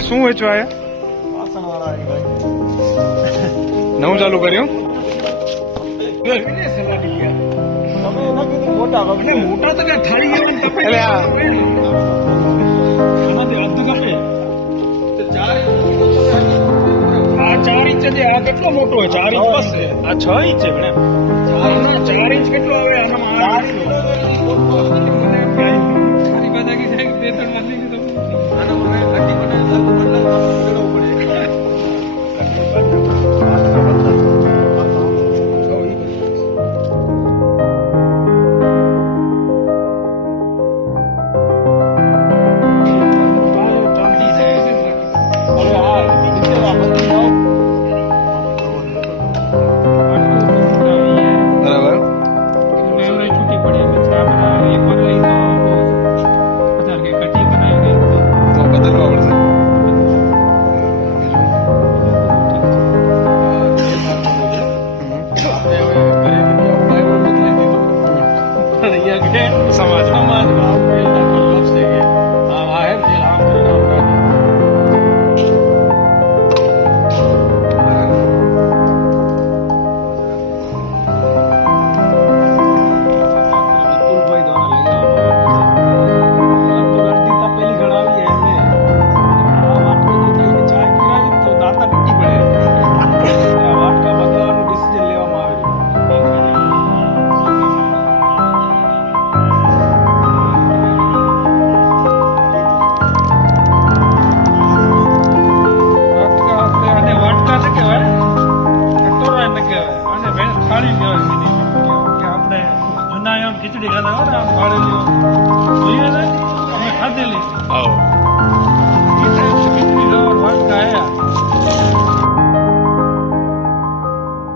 શું વેચવા આયા? વાસણ વાળા નવું ચાલુ કર્યું? મોટા મોટા તો કઈ થાળી એટલે આ આ 4 ઇંચ છે. આ કેટલો મોટો હોય? 4 ઇંચ બસ છે. આ 6 ઇંચ છે પણ 4 ઇંચ કેટલો આવે આનામાં? ขาย ખીચડી ખાતા હોય ને આમ વાળેલી